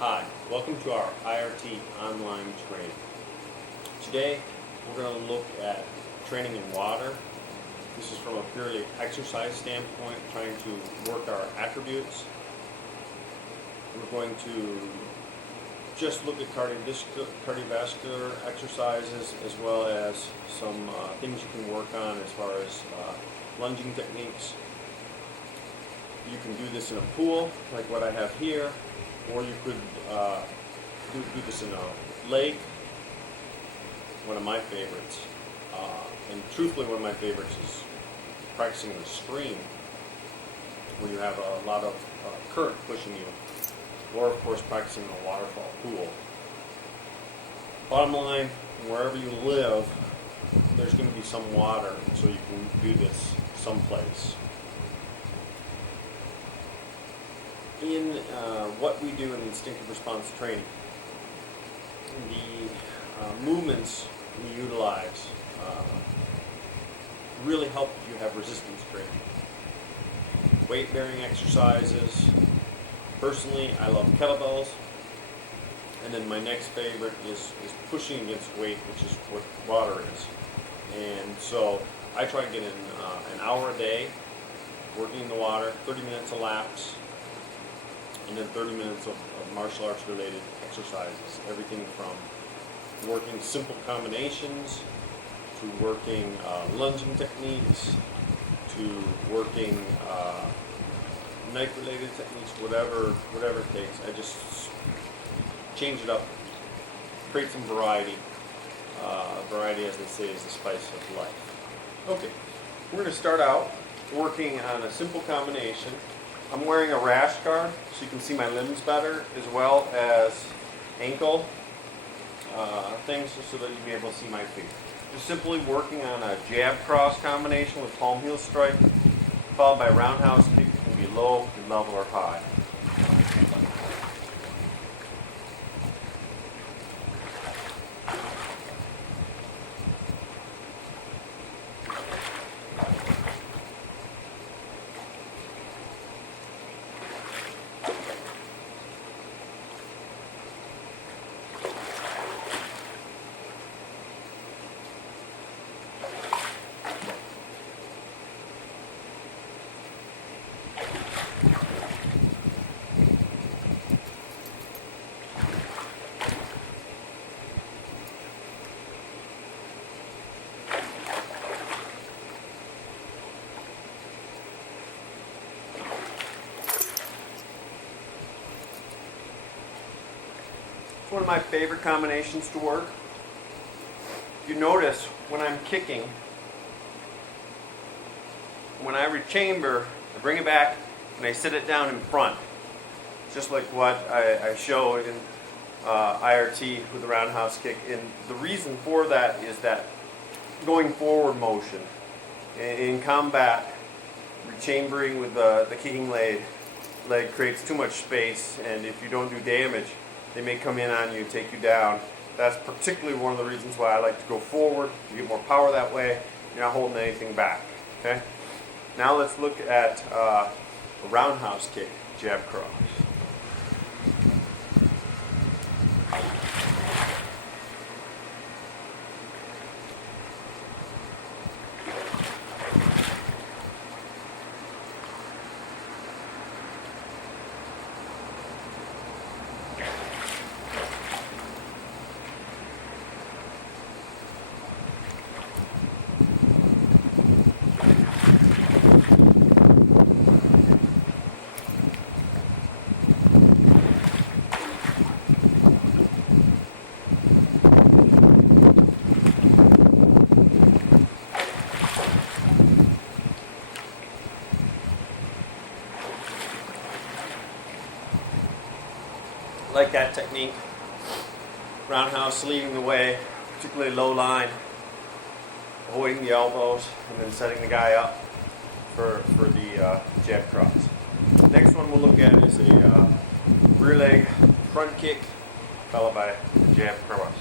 Hi, welcome to our IRT online training. Today we're going to look at training in water. This is from a purely exercise standpoint, trying to work our attributes. We're going to just look at cardiovascular exercises as well as some things you can work on as far as lunging techniques. You can do this in a pool like what I have here, or you could do this in a lake, one of my favorites. And truthfully, one of my favorites is practicing in a stream where you have a lot of current pushing you, or of course practicing in a waterfall pool. Bottom line, wherever you live, there's going to be some water, so you can do this someplace. In what we do in instinctive response training, the movements we utilize really help if you have resistance training. Weight-bearing exercises. Personally, I love kettlebells. And then my next favorite is pushing against weight, which is what water is. And so I try to get in an hour a day working in the water, 30 minutes a laps, and then 30 minutes of martial arts related exercises. Everything from working simple combinations to working lunging techniques to working knife related techniques, whatever it takes. I just change it up, create some variety. Variety, as they say, is the spice of life. Okay, we're going to start out working on a simple combination. I'm wearing a rash guard so you can see my limbs better, as well as ankle things so that you'll be able to see my feet. Just simply working on a jab cross combination with palm heel strike, followed by roundhouse kick. It can be low, mid-level, or high. It's one of my favorite combinations to work. You notice when I'm kicking, when I rechamber, I bring it back and I sit it down in front, just like what I showed in IRT with the roundhouse kick. And the reason for that is that going forward motion. In combat, rechambering with the kicking leg creates too much space, and if you don't do damage, they may come in on you and take you down. That's particularly one of the reasons why I like to go forward. You get more power that way. You're not holding anything back. Okay. Now let's look at a roundhouse kick, jab cross. Like that technique. Roundhouse leading the way, particularly low line, avoiding the elbows, and then setting the guy up for the jab cross. Next one we'll look at is a rear leg front kick, followed by jab cross.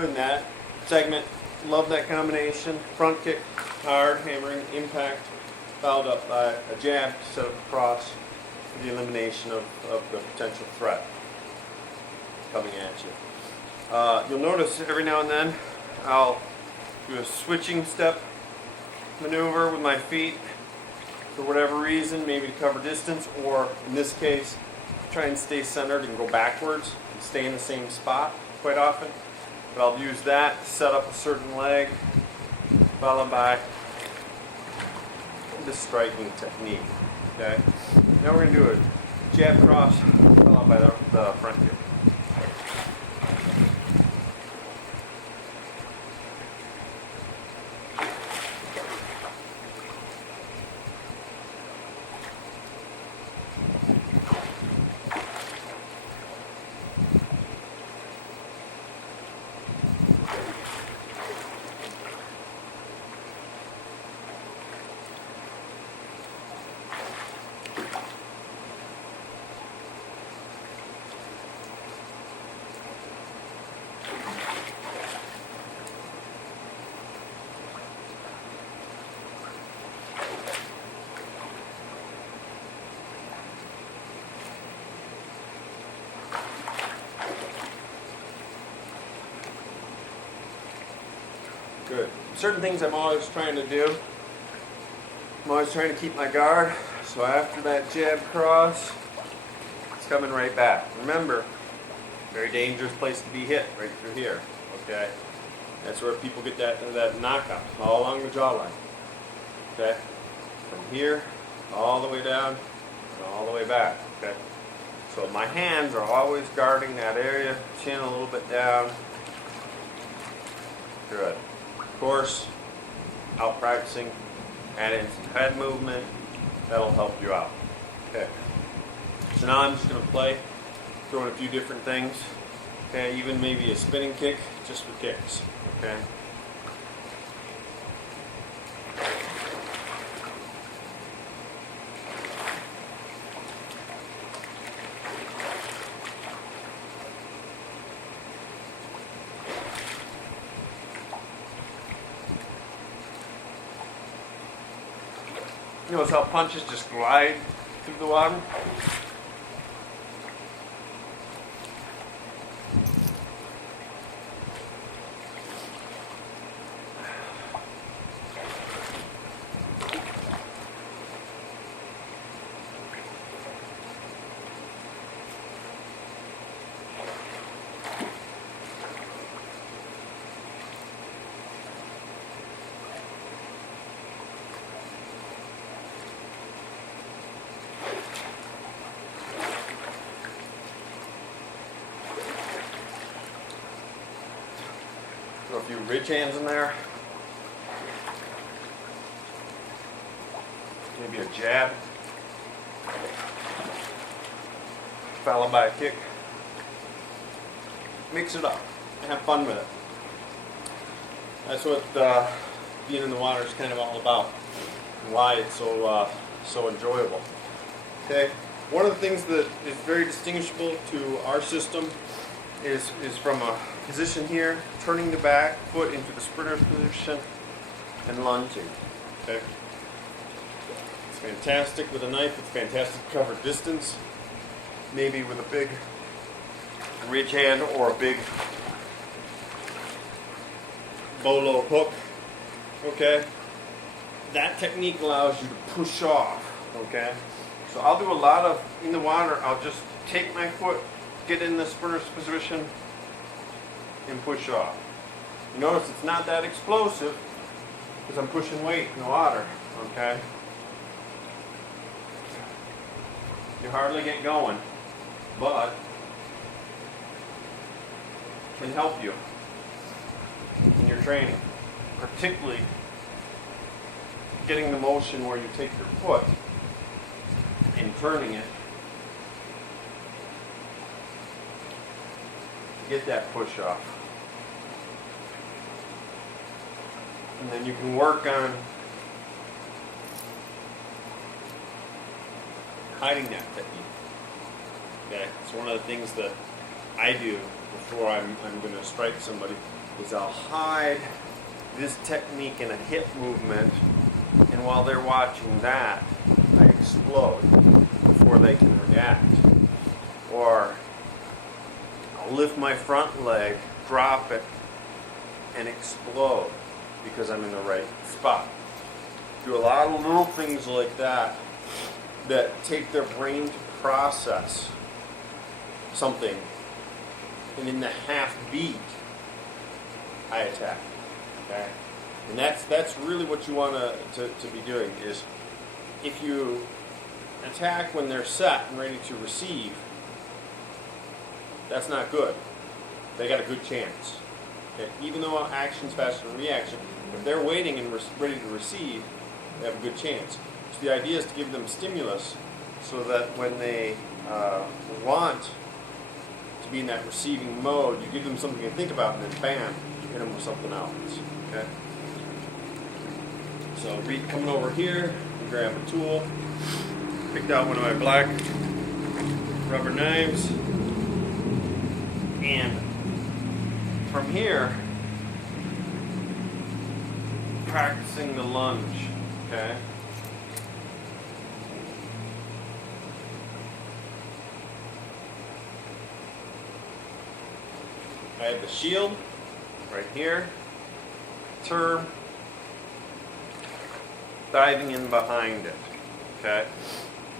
doing that. Segment, love that combination. Front kick, hard, hammering, impact, followed up by a jab to set up a cross for the elimination of the potential threat coming at you. You'll notice every now and then I'll do a switching step maneuver with my feet for whatever reason, maybe to cover distance, or in this case, try and stay centered and go backwards and stay in the same spot quite often. But I'll use that to set up a certain leg, followed by the striking technique. Okay. Now we're going to do a jab cross, followed by the front kick. Good. Certain things I'm always trying to do. I'm always trying to keep my guard. So after that jab cross, it's coming right back. Remember, very dangerous place to be hit, right through here. Okay? That's where people get that knockout, all along the jawline. Okay? From here, all the way down, and all the way back. Okay? So my hands are always guarding that area, chin a little bit down. Good. Of course, out practicing, add in some head movement, that'll help you out. Okay. So now I'm just going to play, throwing a few different things. Okay, even maybe a spinning kick, just for kicks. Okay. Notice how punches just glide through the water. Throw a few ridge hands in there. Maybe a jab. Followed by a kick. Mix it up. Have fun with it. That's what being in the water is kind of all about. And why it's so enjoyable. Okay. One of the things that is very distinguishable to our system is from a position here, turning the back foot into the sprinter's position and lunging. Okay. It's fantastic with a knife. It's fantastic to cover distance. Maybe with a big ridge hand or a big bolo hook. Okay. That technique allows you to push off. Okay. So I'll do a lot of in the water. I'll just take my foot, get in the sprinter's position, and push off. You notice it's not that explosive because I'm pushing weight in the water. Okay. You hardly get going, but can help you in your training, particularly getting the motion where you take your foot and turning it to get that push off. And then you can work on hiding that technique. Okay, it's one of the things that I do before I'm going to strike somebody is I'll hide this technique in a hip movement, and while they're watching that, I explode before they can react. Or I'll lift my front leg, drop it, and explode because I'm in the right spot. Do a lot of little things like that that take their brain to process something, and in the half beat, I attack. Okay, and that's really what you want to be doing. Is if you attack when they're set and ready to receive, that's not good. They got a good chance. Okay, even though action's faster than reaction, if they're waiting and ready to receive, they have a good chance. So the idea is to give them stimulus so that when they want to be in that receiving mode, you give them something to think about, and then bam, you hit them with something else. Okay. So coming over here, and grab a tool. Picked out one of my black rubber knives, and from here, practicing the lunge. Okay. I have the shield right here, term, diving in behind it. Okay.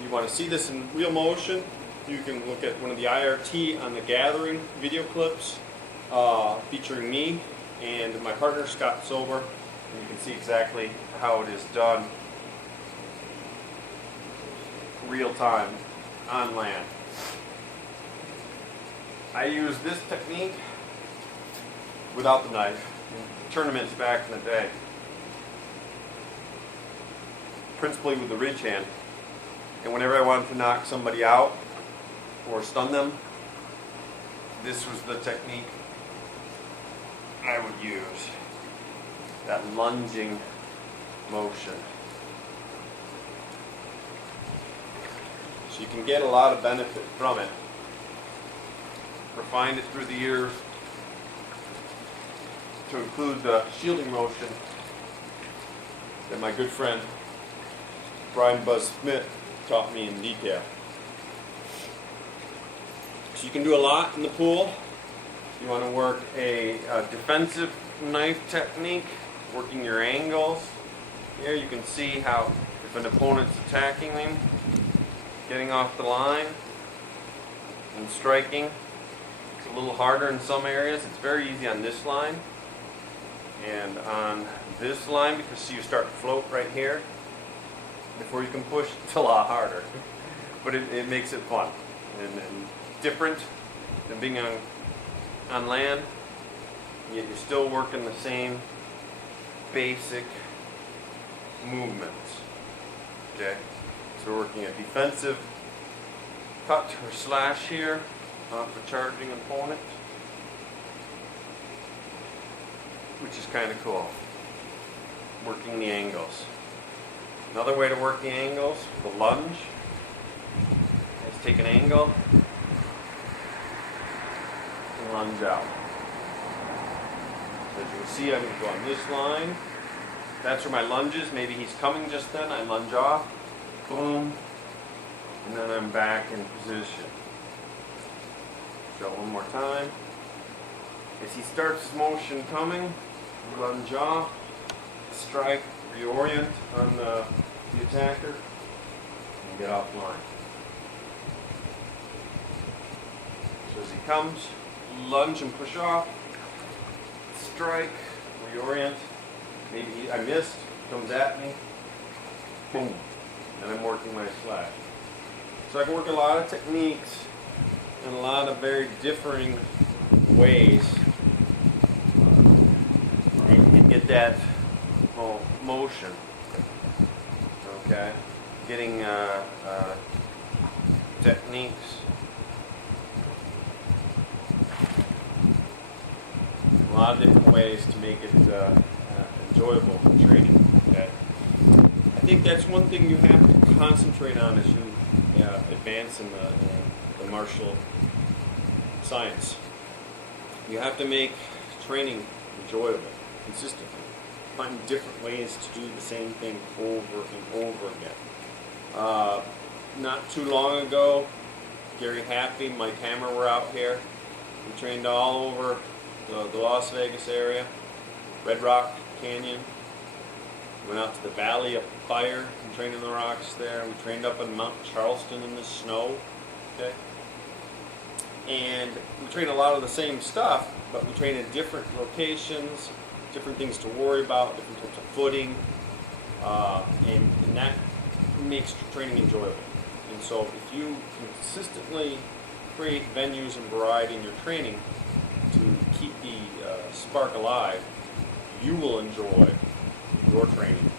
You want to see this in real motion? You can look at one of the IRT on the Gathering video clips featuring me and my partner Scott Sober, and you can see exactly how it is done real time on land. I use this technique without the knife in tournaments back in the day, principally with the ridge hand. And whenever I wanted to knock somebody out or stun them, this was the technique I would use. That lunging motion. So you can get a lot of benefit from it. Refined it through the years to include the shielding motion that my good friend Brian Buzz Smith taught me in detail. So you can do a lot in the pool. You want to work a defensive knife technique, working your angles. Here you can see how if an opponent's attacking them, getting off the line and striking. It's a little harder in some areas. It's very easy on this line. And on this line, because you start to float right here, before you can push, it's a lot harder. But it makes it fun and different than being on land, yet you're still working the same basic movements. Okay? So we're working a defensive cut or slash here off a charging opponent, which is kind of cool. Working the angles. Another way to work the angles, the lunge, is take an angle and lunge out. So as you can see, I'm going to go on this line. That's where my lunge is. Maybe he's coming just then. I lunge off, boom, and then I'm back in position. Show it one more time. As he starts his motion coming, lunge off, strike, reorient on the attacker, and get offline. So as he comes, lunge and push off, strike, reorient, maybe I missed, comes at me, boom, and I'm working my slash. So I can work a lot of techniques in a lot of very differing ways and get that motion. Okay, getting techniques. A lot of different ways to make it enjoyable training. Okay, I think that's one thing you have to concentrate on as you advance in the martial science. You have to make training enjoyable consistently. Finding different ways to do the same thing over and over again. Not too long ago, Gary Happy, Mike Hammer were out here. We trained all over the Las Vegas area, Red Rock Canyon. Went out to the Valley of Fire and trained in the rocks there. We trained up in Mount Charleston in the snow. Okay. And we train a lot of the same stuff, but we train at different locations, different things to worry about, different types of footing, and that makes training enjoyable. And so if you consistently create venues and variety in your training to keep the spark alive, you will enjoy your training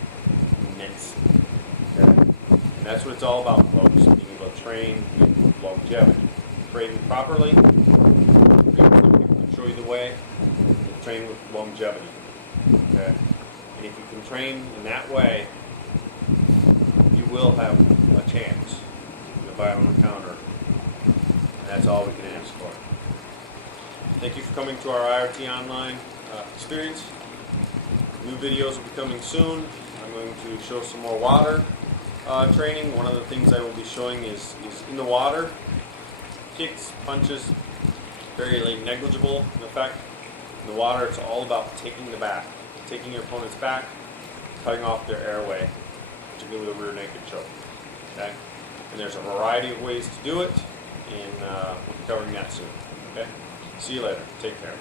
immensely. Okay? And that's what it's all about, folks, being able to train with longevity. Training properly, people can show you the way, and train with longevity. Okay? And if you can train in that way, you will have a chance in a violent encounter. And that's all we can ask for. Thank you for coming to our IRT online experience. New videos will be coming soon. I'm going to show some more water training. One of the things I will be showing is in the water. Kicks, punches, very negligible in effect. In the water, it's all about taking the back, taking your opponent's back, cutting off their airway, particularly with a rear naked choke. Okay? And there's a variety of ways to do it, and we'll be covering that soon. Okay? See you later. Take care.